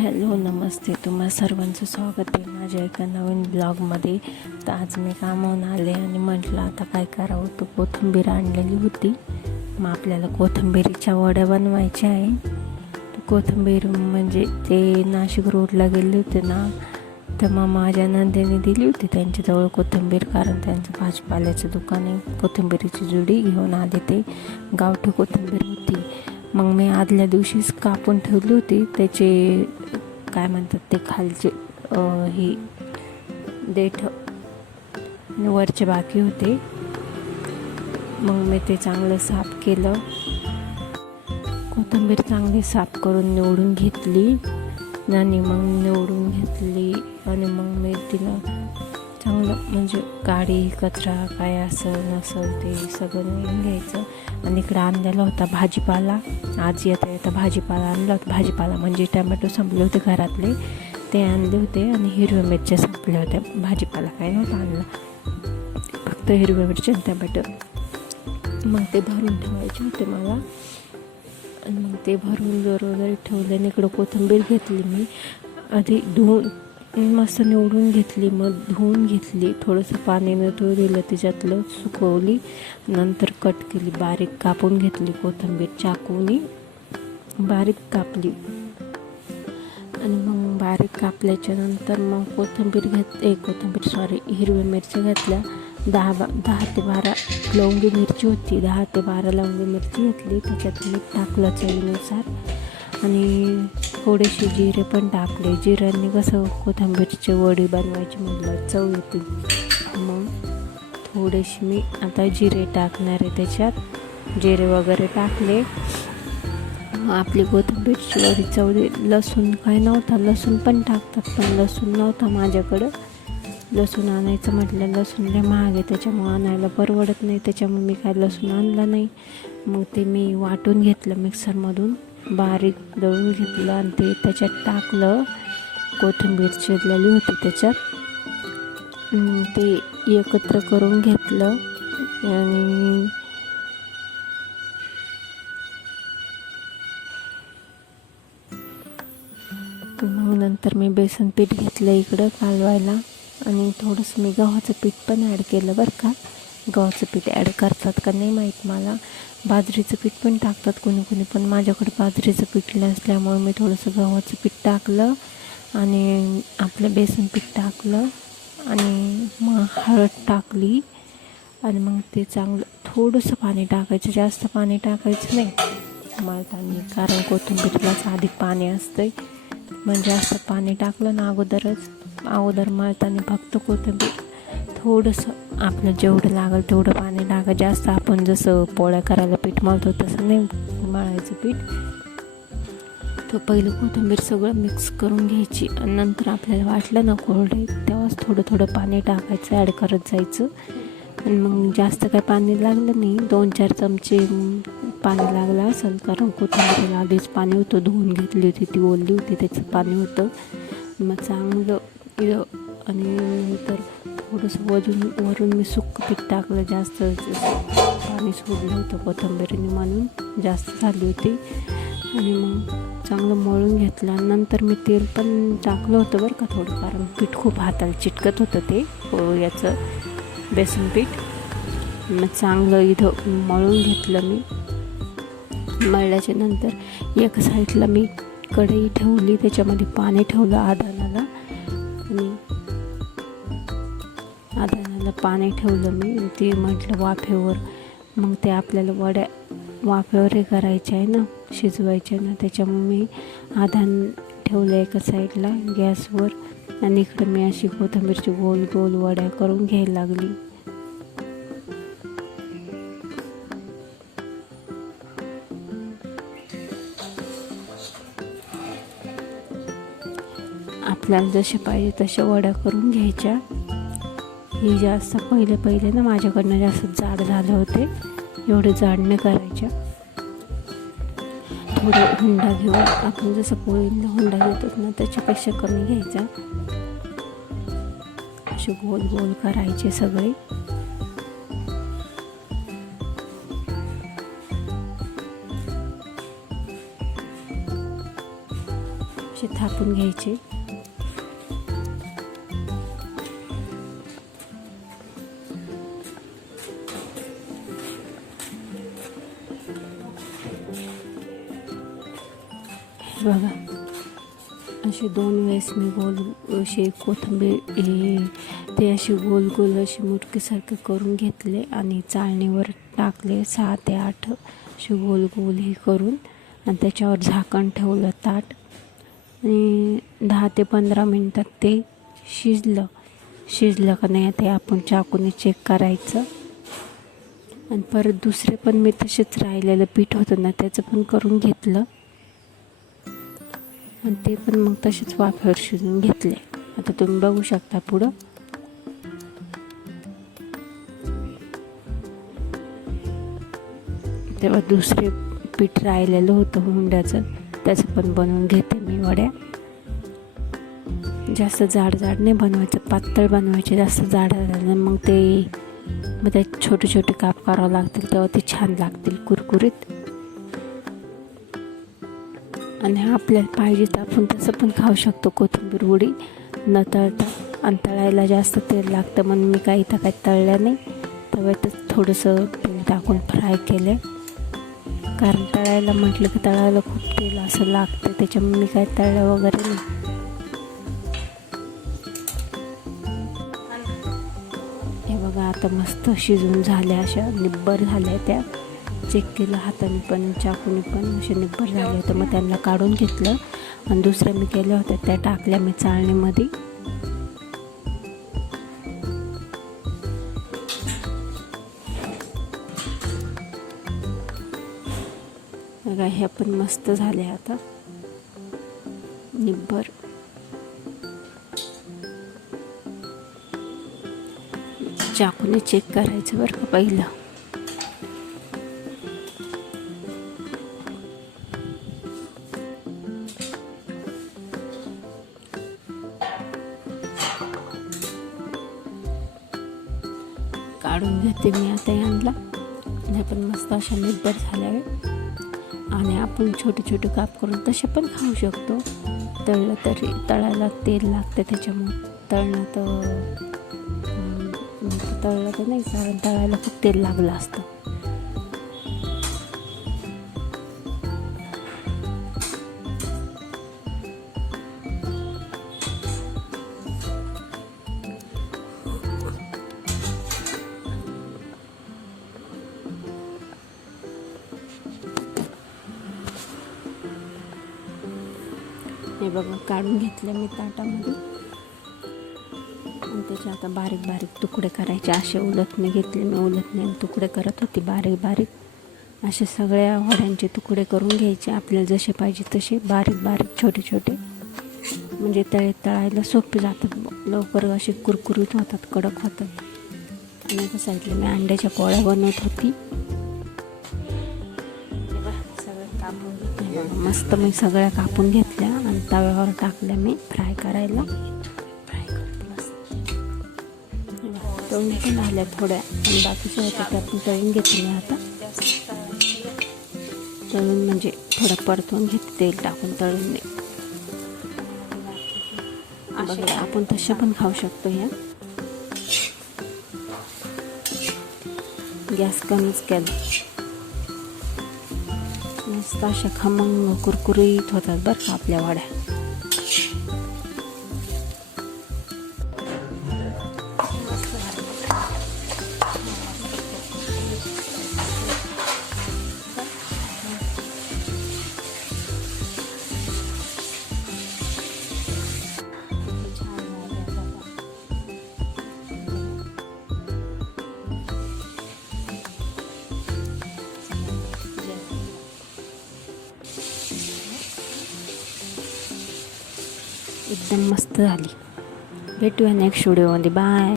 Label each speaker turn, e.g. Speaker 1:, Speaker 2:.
Speaker 1: Hello नमस्ते. तुम्हा सर्वांचं स्वागत आहे माझ्या एका नवीन ब्लॉगमध्ये. तर आज मी कामावून आले आणि म्हटलं आता काय करावं? तर कोथिंबीर आणलेली होती. मग आपल्याला कोथिंबीरीच्या वड्या बनवायच्या आहे. तर कोथिंबीर म्हणजे ते नाशिक रोडला गेले होते ना तर मग माझ्या नंदेने दिली होती त्यांच्याजवळ कोथिंबीर कारण त्यांचं भाजीपाल्याचं दुकान आहे. कोथिंबीरीची जुडी घेऊन आले ते. गावठी कोथिंबीर होती. मग मी आदल्या दिवशीच कापून ठेवली होती. त्याचे काय म्हणतात ते खालचे हे देठ वरचे बाकी होते. मग मी ते चांगलं साफ केलं. कोथिंबीर चांगली साफ करून निवडून घेतली. आणि मग निवडून घेतली. आणि मग मी तिला चांगलं म्हणजे गाडी कचरा काय असेल नसेल ते सगळं नेऊन घ्यायचं. आणि इकडं आणलेला होता भाजीपाला. आज येता येता भाजीपाला आणला होता. भाजीपाला म्हणजे टमॅटो संपले होते घरातले. ते आणले होते आणि हिरव्या मिरच्या संपल्या होत्या. भाजीपाला काय नव्हता आणला. फक्त हिरव्या मिरच्या आणि टमॅटो. मग ते भरून ठेवायचे होते मला. आणि मग ते भरून जर वगैरे ठेवले आणि इकडं कोथिंबीर घेतली मी. आधी धुवून मस्त निवडून घेतली मग धुवून घेतली. थोडंसं पाणी निथळू दिलं त्याच्यातलं सुकवली. नंतर कट केली बारीक कापून घेतली कोथिंबीर चाकूनी बारीक कापली. आणि मग बारीक कापल्याच्या नंतर मग कोथिंबीर घेत एक कोथिंबीर सॉरी हिरव्या मिरच्या घेतल्या. दहा बा दहा ते बारा लवंगी मिरची होती. दहा ते बारा लवंगी मिरची घेतली. त्याच्यात मीठ टाकलं चवीनुसार. आणि थोडेसे जिरे पण टाकले. जिऱ्यांनी कसं कोथिंबीरची वडी बनवायची म्हटलं चव येते. मग थोडेसे मी आता जिरे टाकणार आहे त्याच्यात. जिरे वगैरे टाकले. आपली कोथिंबीरची वडी चव लसूण काय नव्हता लसूण पण टाकतात पण लसूण नव्हता माझ्याकडं. लसूण आणायचं म्हटलं लसूण लय महाग आहे त्याच्यामुळं आणायला परवडत नाही. त्याच्यामुळे मी काय लसूण आणला नाही. मग ते मी वाटून घेतलं मिक्सरमधून. बारीक दळून घेतलं आणि ते त्याच्यात टाकलं. कोथिंबीर चिरलेली होती त्याच्यात. ते एकत्र करून घेतलं. आणि मग नंतर मी बेसन पीठ घेतलं इकडं कालवायला. आणि थोडंसं मी गव्हाचं पीठ पण ॲड केलं बरं का. गव्हाचं पीठ ॲड करतात का नाही माहीत मला. बाजरीचं पीठ पण टाकतात कोणी कोणी पण माझ्याकडे बाजरीचं पीठ नसल्यामुळे मी थोडंसं गव्हाचं पीठ टाकलं आणि आपलं बेसन पीठ टाकलं आणि मग हळद टाकली आणि मग ते चांगलं थोडंसं पाणी टाकायचं जास्त पाणी टाकायचं नाही. मळताना कारण कोथिंबीरलाच आधी पाणी असतंय. म्हणजे जास्त पाणी टाकलं ना अगोदरच अगोदर मळताना फक्त कोथिंबीर थोडंसं आपलं जेवढं लागेल तेवढं पाणी टाका जास्त आपण जसं पोळ्या करायला पीठ मळतो तसं नाही मळायचं पीठ. तर पहिलं कोथिंबीर सगळं मिक्स करून घ्यायची. आणि नंतर आपल्याला वाटलं ना कोरडे तेव्हाच थोडं थोडं पाणी टाकायचं ॲड करत जायचं. आणि मग जास्त काय पाणी लागलं नाही दोन चार चमचे पाणी लागलं असेल कारण कोथिंबीरीला आधीच पाणी होतं धुवून घेतली होती ती ओलली होती त्याचं पाणी होतं. मग चांगलं आणि नंतर थोडंसं वजून वरून मी सुक्क पीठ टाकलं जास्त पाणी सोडलं होतं कोथिंबीरीने म्हणून. जास्त झाली होती. आणि मग चांगलं मळून घेतलं. आणि नंतर मी तेल पण टाकलं होतं बरं का थोडं कारण पीठ खूप हाताला चिटकत होतं ते हो, याचं बेसन पीठ. मग चांगलं इथं मळून घेतलं मी. मळल्याच्या नंतर एका साईडला मी कढई ठेवली त्याच्यामध्ये पाणी ठेवलं आदानाला आणि आदानाला पाणी ठेवलं मी. ते म्हटलं वाफेवर. मग ते आपल्याला वड्या वाफेवर हे करायचे आहे ना शिजवायचे ना त्याच्यामुळे मी आधान ठेवलं एका साईडला गॅसवर. आणि इकडं मी अशी कोथिंबीरची गोल गोल वड्या करून घ्यायला लागली. आपल्याला जसे पाहिजे तशा वड्या करून घ्यायच्या. ही जास्त पहिले पहिले ना माझ्याकडनं जास्त जाड झाले होते. एवढे जाड करायच्या थोडं हुंडा घेऊन आपण जसं पोळींना हुंडा घेतो ना त्याच्यापेक्षा कमी घ्यायचा. असे गोल गोल करायचे सगळे. असे थापून घ्यायचे. बघा. असे दोन वेळेस मी गोल असे कोथिंबीर ते असे गोल गोल असे मुटकीसारखे करून घेतले आणि चाळणीवर टाकले सहा ते आठ असे गोल गोल हे करून आणि त्याच्यावर झाकण ठेवलं ताट. आणि दहा ते पंधरा मिनटात ते शिजलं. शिजलं का नाही ते आपण चाकूने चेक करायचं. आणि परत दुसरे पण मी तसेच राहिलेलं पीठ होतं ना त्याचं पण करून घेतलं. आणि ते पण मग तसेच वाफेवर शिजून घेतले. आता तुम्ही बघू शकता पुढं. तेव्हा दुसरे पीठ राहिलेलं होतं हुंड्याचं. त्याचं पण बनवून घेते मी वड्या. जास्त जाड जाड नाही बनवायचं पातळ बनवायचे जास्त जाड झालं मग ते मग त्यात छोटे छोटे काप करावं लागतील तेव्हा ते छान लागतील कुरकुरीत. आणि आपल्याला पाहिजे तर आपण तसं पण खाऊ शकतो. कोथिंबीर उडी न तळता आणि तळायला जास्त तेल लागतं म्हणून मी काही इथं काही तळलं नाही. तव्यातच थोडंसं तेल टाकून फ्राय केलं कारण तळायला म्हटलं की तळायला खूप तेल असं लागतं त्याच्यामुळे मी काही तळलं वगैरे नाही. हे बघा आता मस्त शिजून झाल्या अशा निब्बर झाल्या त्या. चेक केलं हाताने पण चाकूने पण असे निब्बर झाले होते. मग त्यांना काढून घेतलं आणि दुसऱ्या मी केल्या होत्या. त्या टाकल्या मी चाळणीमध्ये. बघा हे पण मस्त झाले आता. निब्बर. चाकूने चेक करायचं बरं का पहिलं. काढून घेते मी आता यांना. ह्या पण मस्त अशा निब्बर झाल्यावर आणि आपण छोटे छोटे काप करून तसे पण खाऊ शकतो. तळलं तरी तळायला तेल लागतं त्याच्यामुळे. तळणं तर तळलं तर नाही कारण तळायला खूप तेल लागलं असतं. हे बघा काढून घेतले मी ताटामध्ये. आणि त्याचे आता बारीक बारीक तुकडे करायचे. असे उलटणे घेतले मी उलटणे तुकडे करत होती बारीक बारीक. असे सगळ्या वड्यांचे तुकडे करून घ्यायचे. आपल्याला जसे पाहिजे तसे बारीक बारीक छोटे छोटे. म्हणजे तळे तळायला सोपे जातात. लवकर असे कुरकुरीत होतात कडक होतात. आणि आता साईडला मी अंड्याच्या पोळ्या बनवत होती. सगळं कापून मस्त मी सगळ्या कापून घेत तव्यावर टाकल्या मी. फ्राय करायला. फ्राय करते. तळून पण झाल्या थोड्या. आणि बाकीच्या होत्या त्या पण तळून घेते मी आता. तळून म्हणजे थोडं परतवून घेते तेल टाकून तळून नाही बघा आपण तशा पण खाऊ शकतो ह्या. गॅस कमीच केला. मस्त अशा खमंग कुरकुरीत होतात बरं का आपल्या वाड्या. एकदम मस्त झाली. भेटूया नेक्स्ट व्हिडिओमध्ये बाय